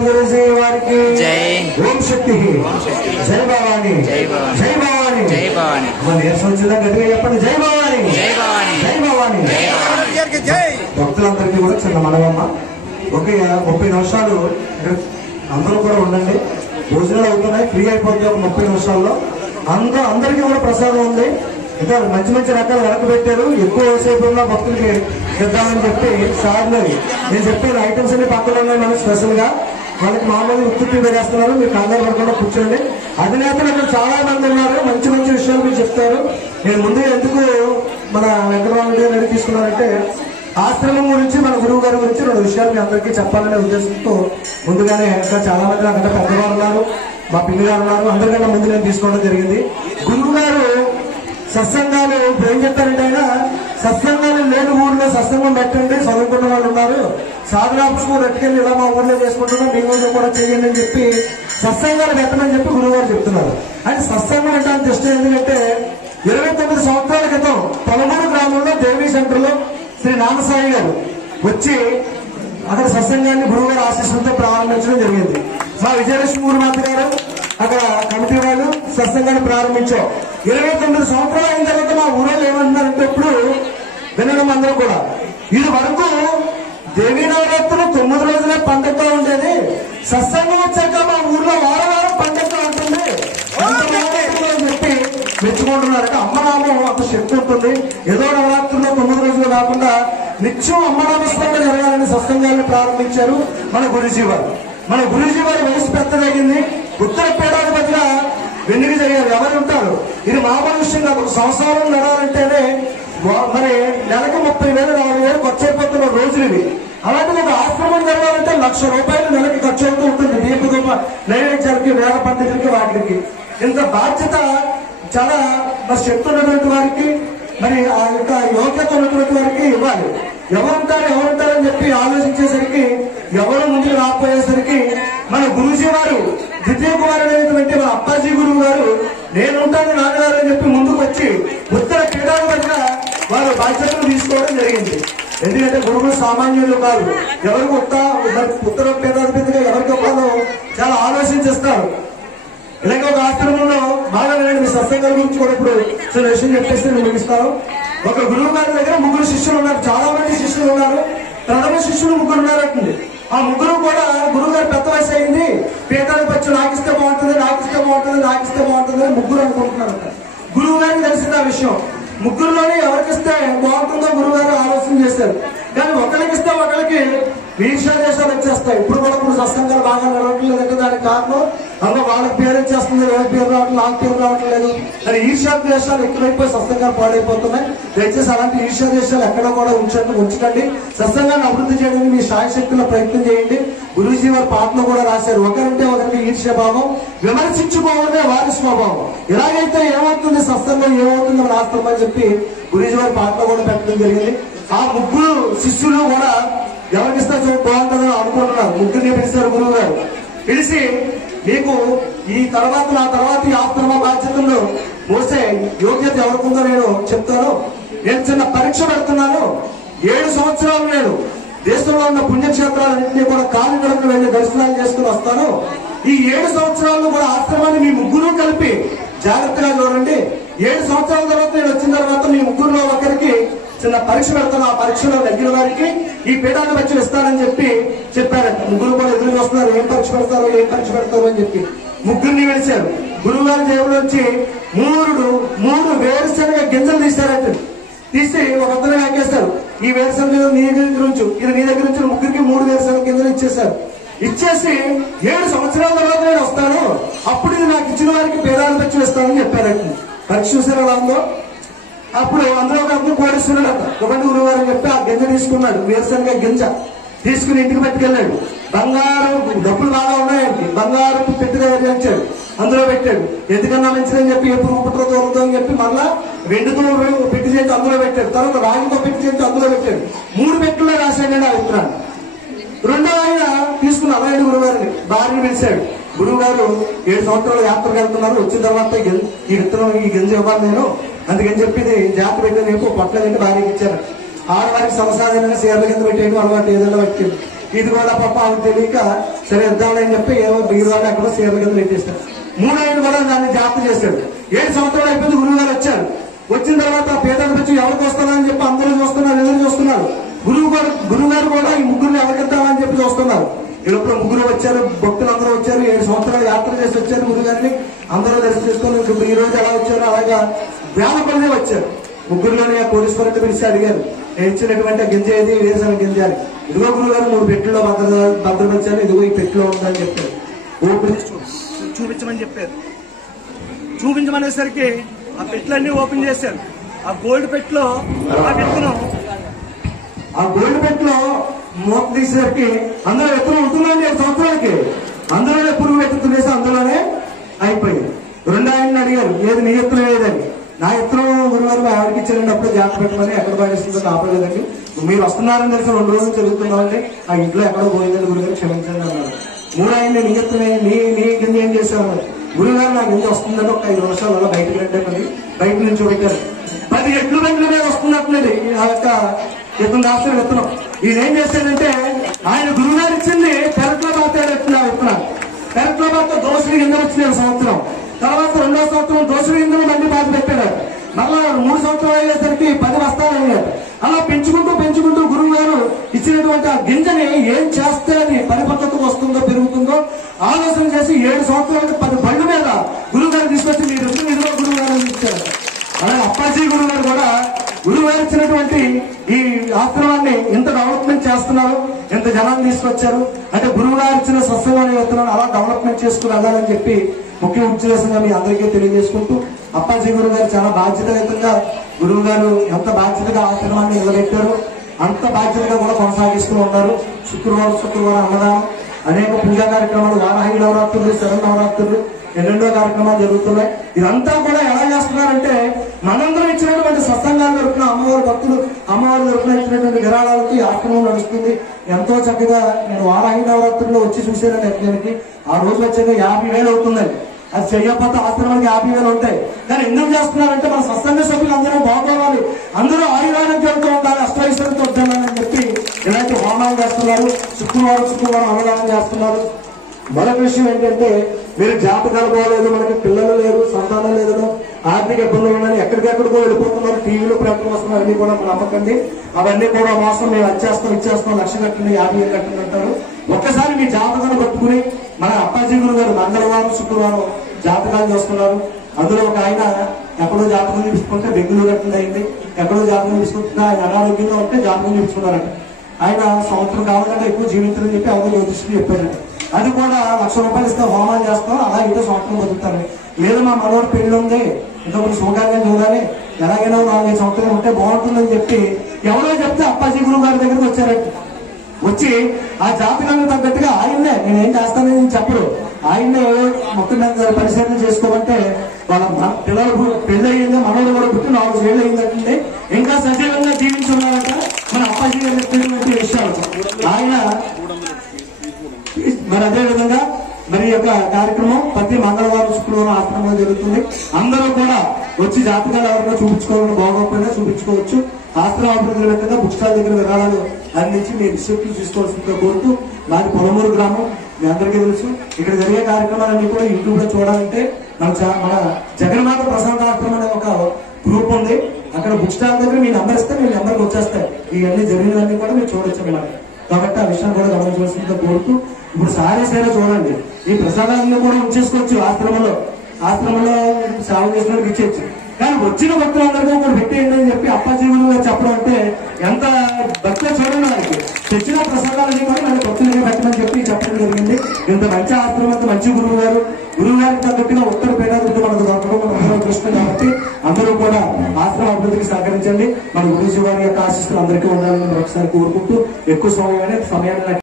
గురుజీ వారికి ఓం శక్తి జై భవాని జై భవాని జై భవాని వచ్చిందా గట్టిగా చెప్పండి జై భవాని జై భవాని భక్తులందరికీ కూడా చిన్న మనవమ్మ ఒక 30 నిమిషాలు అందరూ కూడా ఉండండి. భోజనాలు అవుతున్నాయి, ఫ్రీ అయిపోతుంది ఒక 30 నిమిషాల్లో. అందరికీ కూడా ప్రసాదం ఉంది. ఇంకా మంచి మంచి రకాలు వెనక పెట్టారు. ఎక్కువ సేపు ఉన్న భక్తులకి ఇద్దామని చెప్పి సార్లు నేను చెప్పిన ఐటమ్స్ అన్ని పక్కన ఉన్నాయి. మనకి స్పెషల్ గా వాళ్ళకి మామూలుగా ఉత్తుత్తి వేస్తున్నారు. మీరు కంగారు పడకుండా కూర్చోండి. అధినేతలు ఇక్కడ చాలా మంది ఉన్నారు, మంచి మంచి విషయాలు మీరు చెప్తారు. నేను ముందు ఎందుకు మన వెంకటరామరెడ్డి తీసుకున్నారంటే ఆశ్రమం గురించి మన గురువు గారి గురించి 2 విషయాలు మీ అందరికీ చెప్పాలనే ఉద్దేశంతో ముందుగానే ఇంకా చాలా మంది నాకంటే పెద్దవారు ఉన్నారు, మా పిల్లి గారు ఉన్నారు, అందరికన్నా ముందు నేను తీసుకోవడం జరిగింది. గురువు గారు సత్సంగాలు ఏం చెప్తారంటే ఆయన సత్సంగాలు లేని ఊర్లో సత్సంగం పెట్టండి, చదువుకున్న వాళ్ళు ఉన్నారు, సాధనాపుష్పం రెట్టుకెళ్ళి ఇలా మా ఊర్లో చేసుకుంటున్నాం, మీ ఊళ్ళో కూడా చేయండి అని చెప్పి సత్సంగాలు పెట్టమని చెప్పి గురువు గారు చెప్తున్నారు. అంటే సత్సంగం అంటే అంత ఇష్టం ఎందుకంటే 29 సంవత్సరాల క్రితం పొలమూరు గ్రామంలో దేవీ సెంటర్ లో శ్రీ నామసాయి గారు వచ్చి అక్కడ సత్సంగాన్ని గురువు గారు ఆశీస్సులతో ప్రారంభించడం జరిగింది. మా విజయలక్ష్మి ఊరుమాత గారు అక్కడ కమిటీ వాళ్ళు సత్సంగాన్ని ప్రారంభించాం. 29 సంవత్సరాలు అయిన తర్వాత మా ఊళ్ళో ఏమంటున్నారంటే ఇప్పుడు వినడం అందరూ కూడా ఇది వరకు దేవీ నవరాత్రులు 9 రోజులే పండుగ ఉండేది, సత్సంగం వచ్చాక మా ఊర్లో వారం పండుగ ఉంటుంది చెప్పి మెచ్చుకుంటున్నారంటే అమ్మనామం అంత శక్తి ఉంటుంది. ఏదో నవరాత్రుల్లో 9 రోజులు కాకుండా నిత్యం అమ్మనామస్మరణ జరగాలని సత్సంగాన్ని ప్రారంభించారు మన గురూజీ వారు. మన గురూజీ వారి వయసు పెద్దదయ్యింది. ఉత్తర పీఠాధిపతిగా వెన్నుకి జరిగారు. ఎవరు ఉంటారు, ఇది మామూలు విషయం కాదు. ఒక సంవత్సరం నడవాలంటేనే మరి నెలకు 30,000 40,000 ఖర్చు అయిపోతున్న రోజులు ఇవి. అలాంటి ఒక ఆశ్రమం జరగాలంటే ₹1,00,000 నెలకి ఖర్చు అవుతూ ఉంటుంది. దీపదూప నైవేద్యాలకి, వేద పండితులకి, వాటికి. ఇంత బాధ్యత చాలా మరి శక్తి ఉన్నటువంటి వారికి, మరి ఆ యొక్క యోగ్యత ఉన్నటువంటి వారికి ఇవ్వాలి. ఎవరుంటారని చెప్పి ఆలోచించేసరికి ఎవరు ముందుకు రాకపోయేసరికి మన గురూజీ వారు ద్వితీయ కుమారుడు అయినటువంటి మన అప్పాజీ గురువు గారు నేనుంటాను నాన్నగారు అని చెప్పి ముందుకు వచ్చి ఉత్తర పీఠాధిపతిగా వారు బాధ్యతలు తీసుకోవడం జరిగింది. ఎందుకంటే గురువులు సామాన్యులు కాదు. ఎవరికి ఉత్తర పీఠాధిపతిగా ఎవరికి ఇవ్వాలో చాలా ఆలోచించేస్తారు. ఇలాగే ఒక ఆశ్రమంలో బాగా వినండి, మీ సత్సంగాల గురించి కూడా ఇప్పుడు చిన్న విషయం చెప్పేసి నేను ముగిస్తాను. ఒక గురువు గారి దగ్గర 3 శిష్యులు ఉన్నారు, చాలా మంది శిష్యులు ఉన్నారు. ప్రథమ శిష్యులు 3 ఉన్నారంటుంది. ఆ 3 కూడా గురువు గారు పెద్ద వయసు అయింది, పీఠాధిపత్యం నాకిస్తే బాగుంటుంది అని 3 అనుకుంటున్నారంట. గురువు గారికి తెలిసింది ఆ విషయం. 3లోనే ఎవరికిస్తే బాగుంటుందో గురువు గారు ఆలోచన చేశారు. కానీ ఒకరికిస్తే ఒకరికి ఈర్ష్యాదేశాలు వచ్చేస్తాయి. ఇప్పుడు కూడా సత్సంగాలు బాగా నడవట్లేదు. దానికి కారణం అందులో వాళ్ళకి పేరు వచ్చేస్తుంది, ఎవరి పేరు రావట్లేదు, నాకు పేరు రావట్లేదు అని ఈర్ష్యాదేశాలు ఎక్కువైపోయి సత్సంగాలు పాడైపోతున్నాయి. దయచేసి అలాంటి ఈర్ష్యాదేశాలు ఎక్కడో కూడా ఉంచకండి. సత్సంగాన్ని అభివృద్ధి చేయడానికి మీ శాయశక్తుల ప్రయత్నం చేయండి. గురూజీ వారి పాటలు కూడా రాశారు, ఒకరంటే ఒకరికి ఈర్ష్యభావం, విమర్శించుకోవడమే వారి స్వభావం. ఇలాగైతే ఏమవుతుంది సత్సంగం, ఏమవుతుంది మన ఆశ్రమం అని చెప్పి గురూజీ వారి పాటలు కూడా పెట్టడం జరిగింది. ఆ 3 శిష్యులు కూడా ఎవరికిస్తే బాగుంటుందో అనుకుంటున్నారు. 3ని పిలిచారు గురువు గారు. పిలిచి మీకు ఈ తర్వాత నా తర్వాత ఈ ఆశ్రమ బాధ్యతల్లో మోసే యోగ్యత ఎవరికుందో నేను చెప్తాను. నేను చిన్న పరీక్ష పెడుతున్నాను. 7 సంవత్సరాలు నేను దేశంలో ఉన్న పుణ్యక్షేత్రాలన్నింటినీ కూడా కాలినడకన వెళ్ళి దర్శనాలు చేసుకుని వస్తాను. ఈ 7 సంవత్సరాల్లో కూడా ఆశ్రమాన్ని మీ 3 కలిపి జాగ్రత్తగా చూడండి. 7 సంవత్సరాల తర్వాత నేను వచ్చిన తర్వాత మీ 3లో ఒకరికి చిన్న పరీక్ష పెడతాను. ఆ పరీక్షలో నెగ్గిన వారికి ఈ పీఠాధిపత్యం ఇస్తానని చెప్పారంట. 3 కూడా ఎదురు వస్తున్నారు, ఏం పరీక్ష పెడతారు అని చెప్పి 3ని వెలిశారు. గురువు గారి జేబులోంచి 3 వేరుశనగ గింజలు తీశారంట. తీసి ఒక అతను ఎక్కేస్తారు. ఈ వేరుశనగ నీ దగ్గర నుంచి, ఇది నీ దగ్గర నుంచి 3కి 3 వేరుశనగ గింజలు ఇచ్చేశారు. ఇచ్చేసి 7 సంవత్సరాల తర్వాత నేను వస్తాను, అప్పుడు ఇది నాకు ఇచ్చిన వారికి పీఠాధిపత్యం ఇస్తానని చెప్పారంట. పరీక్ష చూసారు ఎలా ఉందో. అప్పుడు అందులో ఒక అతను కోడిస్తున్నాడు. ఒకటి గురువు గారు చెప్పి ఆ గింజ తీసుకున్నాడు, వేరుశనగ గింజ తీసుకుని ఇంటికి పట్టుకెళ్ళాడు. బంగారం డబ్బులు బాగా ఉన్నాయండి, బంగారం పెట్టుగా వచ్చాడు, అందులో పెట్టాడు. ఎందుకన్నా మంచిదని చెప్పి ఎప్పుడు పుట్టిన దూరంతో అని చెప్పి మళ్ళా వెండితో పెట్టి చేసి అందులో పెట్టాడు. తర్వాత రాగితో పెట్టి చేసి అందులో పెట్టాడు. 3 పెట్టులో రాశాడండి ఆ విత్తనాన్ని. రెండో ఆయన తీసుకున్న అలాంటి గురువు గారిని భార్యని పిలిచాడు. గురువు గారు 7 సంవత్సరాలు యాత్రకు వెళ్తున్నారు, వచ్చిన తర్వాత ఈ విత్తనం ఈ గింజ ఇవ్వాలి నేను, అందుకని చెప్పి జాగ్రత్త పెట్టిన పొట్ల భార్యకి ఇచ్చారు. ఆడవారికి సంసారంగా చీరల కింద పెట్టేయడం అలవాటు, ఏదైనా పట్టింది. ఇది కూడా పాప ఆమె తెలియక సరే ఇద్దామని చెప్పి ఏమో బీరువాళ్ళు ఎక్కడో సీరల కింద పెట్టేశారు. 3 ఆయన కూడా దాన్ని జాగ్రత్త చేశాడు. 7 సంవత్సరాలు అయిపోయింది. గురువు గారు వచ్చారు. వచ్చిన తర్వాత పేదలు వచ్చి ఎవరికి వస్తారని చెప్పి అందరూ చూస్తున్నారు, ఎదురు చూస్తున్నారు. గురువు గారు కూడా ఈ ముగ్గురిని ఎవరికిద్దామని చెప్పి చూస్తున్నారు. ఈలోపల ముగ్గురు వచ్చారు, భక్తులు అందరూ వచ్చారు. 7 సంవత్సరాలు యాత్ర చేసి వచ్చారు. గురువు గారిని అందరూ దర్శనం చేసుకుని ఈ రోజు ఎలా వచ్చారు అలాగా వేల కొద్దిగా వచ్చారు. ముగ్గురులోనే కోటీశ్వరుని పిలిచి అడిగారు, ఇచ్చినటువంటి గింజ ఏది, వేసిన గింజ అని. ఇదిగో గురువు గారు 3 పెట్టెల్లో భద్రపరిచారు, ఇదిగో ఈ పెట్టెలో ఉందని చెప్పారు. ఓపెన్ చూపించమని చెప్పారు. చూపించమనేసరికి ఆ పెట్టెలన్నీ ఓపెన్ చేశారు. ఆ గోల్డ్ పెట్టెలో ఆ గోల్డ్ పెట్టెలో మూత తీసేసరికి అందులో విత్తనం ఉంటుందండి. 7 సంవత్సరాలకి అందులోనే పురుగు ఎత్తు తినేసి అందులోనే అయిపోయింది. 2 ఆయన్ని అడిగారు, ఏది నీ ఎత్తున లేదని. నా ఎత్తున గురువారు ఎవరికి ఇచ్చారండి, అప్పుడు జాగ్రత్త పెట్టమని. ఎక్కడ పడేస్తుందో కాపలేదండి, మీరు వస్తున్నారని తెలిసి 2 రోజులు జరుగుతున్నామండి, ఆ ఇంట్లో ఎక్కడో పోయిందని గురుగారు క్షమించండి అన్నారు. 3 ఆయన్ని నీ ఎత్తునే నీ కింద ఏం చేశారు. గురుగారు నాకు కింద వస్తుందని ఒక 5 నిమిషాలు అలా బయటకు రండి బయట నుంచి పెట్టారు. 10 ఎడ్లు బండ్ల మీద వస్తున్నట్లేదు ఆ యొక్క ఇతను రాష్ట్రం విత్తనం. ఈయనేం చేశాడంటే ఆయన గురువుగారు ఇచ్చింది పెరట్లో బాతాడు విత్తనాలు. పెరట్లో బాత దోషులు కింద వచ్చిన సంవత్సరం తర్వాత 2వ సంవత్సరం దోషులు కింద మళ్ళీ బాధ పెట్టాడు. మళ్ళా 3 సంవత్సరాలు అయ్యేసరికి 10 బస్తాలు అయ్యాడు. అలా పెంచుకుంటూ గురువు గారు ఇచ్చినటువంటి ఆ గింజని ఏం చేస్తే అది పరిపక్వతకు వస్తుందో పెరుగుతుందో ఆలోచన చేసి 7 సంవత్సరాలకు 10 బండ్ల మీద గురువు గారు తీసుకొచ్చి మీరు ఇదిలో గురువు గారు ఇచ్చారు. అలాగే అప్పాజీ గురువు గారు కూడా గురువు గారు ఇచ్చినటువంటి ఈ ఆశ్రమాన్ని ఇంత డెవలప్మెంట్ చేస్తున్నారు, ఇంత జనాన్ని తీసుకొచ్చారు. అంటే గురువు గారు ఇచ్చిన స్వస్థమైన విత్తనాన్ని అలా డెవలప్మెంట్ చేసుకుని వెళ్ళాలని చెప్పి ముఖ్య ఉద్దేశంగా మీ అందరికీ తెలియజేసుకుంటూ, అప్పాజీ గురువు గారు చాలా బాధ్యతాయుతంగా గురువు గారు ఎంత బాధ్యతగా ఆశ్రమాన్ని నిలబెట్టారు అంత బాధ్యతగా కూడా కొనసాగిస్తూ ఉన్నారు. శుక్రవారం అన్నదానం, అనేక పూజా కార్యక్రమాలు, వారాహి నవరాత్రులు, శరణ నవరాత్రులు, ఎన్నెన్నో కార్యక్రమాలు జరుగుతున్నాయి. ఇదంతా కూడా ఎలా చేస్తున్నారంటే మనందరం ఇచ్చినటువంటి సత్సంగాలు దొరికిన అమ్మవారి భక్తులు, అమ్మవారి దొరికిన ఇచ్చినటువంటి విరాళాలకి ఆశ్రమం నడుస్తుంది. ఎంతో చక్కగా నేను వారాహి నవరాత్రుల్లో వచ్చి చూసాను. యజ్ఞానికి ఆ రోజు వచ్చాక 50,000 అవుతుందండి. అది చెయ్యకపోతే ఆశ్రమానికి 50,000 ఉంటాయి. కానీ ఎందుకు చేస్తున్నారంటే మన సత్సంగ సభ్యులు అందరూ బాగోవాలి, అందరూ ఆయురారోగ్యంతో ఉండాలి, అష్టైశ్వర్యంతో ఉండాలని చెప్పి ఇలాంటి హోమాలు చేస్తున్నారు. శుక్రవారం అన్నదానం చేస్తున్నారు. మరొక విషయం ఏంటంటే మీరు జాతకాలు పోలేదు, మనకి పిల్లలు లేరు, సంతానం లేదు, ఆర్థిక ఇబ్బందులు ఉన్నాయని ఎక్కడికెక్కడికో వెళ్ళిపోతున్నారు. టీవీలో ప్రకటన వస్తున్నారు, అన్ని కూడా మనం నమ్మకండి. అవన్నీ కూడా మోసం, మేము ఇచ్చేస్తాం 1,00,000 కట్టండి, 50,000 కట్టండి అంటారు. ఒక్కసారి మీ జాతకాన్ని పట్టుకుని మన అప్పాజీ గురువు గారు మంగళవారం శుక్రవారం జాతకాలు చేస్తున్నారు. అందులో ఒక ఆయన ఎక్కడో జాతకం చూపించుకుంటే బెంగళూరు కట్టండి అయింది, ఎక్కడో జాతకం తీసుకుంటున్నా ఆయన అనారోగ్యంగా ఉంటే జాతకం చూపించుకున్నారట. ఆయన సంవత్సరం కావాలంటే ఎక్కువ జీవించాలని చెప్పి ఎవరో జ్యోతిష్యులు చెప్పారట. అది కూడా 1,00,000 రూపాయలు ఇస్తే హోమాలు చేస్తాం, అలా ఇదో సంవత్సరం బతుకుతారు. లేదు మా మనోడు పెళ్లి ఉంది, ఇంకొకటి శుభకార్యం చూడాలి, ఎలాగైనా 4-5 సంవత్సరాలు ఉంటే బాగుంటుందని చెప్పి ఎవరో చెప్తే అప్పాజీ గురువు గారి దగ్గరికి వచ్చారట. వచ్చి ఆ జాతకానికి తగ్గట్టుగా ఆయన్నే నేనేం చేస్తానని చెప్పరు, ఆయన్నే మొత్తం పరిశీలన చేసుకోమంటే వాళ్ళ పిల్లలు పెళ్లి అయ్యింది, మనోడు కూడా పుట్టి 4 ఏళ్ళు అయిందంటే ఇంకా సజీవంగా జీవించున్నారట మన అప్పాజీ గారి చెప్పినటువంటి విషయాలు. ఆయన మరి అదే విధంగా మరి యొక్క కార్యక్రమం ప్రతి మంగళవారం శుక్రవారం ఆశ్రమంలో జరుగుతుంది. అందరూ కూడా వచ్చి జాతకాలు ఎవరైనా చూపించుకోవాలని బాగోకపోయినా చూపించుకోవచ్చు. ఆశ్రమ అభివృద్ధి విధంగా బుక్ స్టాల్ దగ్గర విరాళాలు అందించి మీ రిసిప్ట్లు తీసుకోవాల్సిందిగా కోరుతూ, మాది పొలమూరు గ్రామం, మీ అందరికీ తెలుసు. ఇక్కడ జరిగే కార్యక్రమాలన్నీ కూడా యూట్యూబ్ లో చూడాలంటే మన జగన్మాత ప్రశాంత ఆశ్రమం అనే ఒక గ్రూప్ ఉంది. అక్కడ బుక్ స్టాల్ దగ్గర మీ నెంబర్ ఇస్తే మీ నెంబర్కి వచ్చేస్తాయి. ఇవన్నీ జరిగినవన్నీ కూడా మీరు చూడొచ్చు అన్నమాట. కాబట్టి ఆ విషయాన్ని కూడా గమనించవలసిందిగా కోరుతూ, ఇప్పుడు సారేసేలా చూడండి, ఈ ప్రసాదాలను కూడా ఉంచేసుకోవచ్చు ఆశ్రమంలో సేవ చేసిన ఇచ్చేచ్చు. కానీ వచ్చిన భక్తులందరికీ కూడా పెట్టేయండి అని చెప్పి అప్పాజీ గురువు గారు చెప్పడం అంటే ఎంత భక్తులు చూడండి. వారికి తెచ్చిన ప్రసాదాలని కూడా మన భక్తులకి పెట్టమని చెప్పి చెప్పడం జరిగింది. ఇంత మంచి ఆశ్రమం, ఇంత మంచి గురువు గారికి తగ్గట్టుగా ఉత్తర పేదాదుడు మనకు దొరకడం మన అదృష్టం. కాబట్టి అందరూ కూడా ఆశ్రమ అభివృద్ధికి సహకరించండి. మన గురుజీ వారి యొక్క ఆశీస్సులు అందరికీ ఉండాలని ఒకసారి కోరుకుంటూ ఎక్కువ సమయాన్ని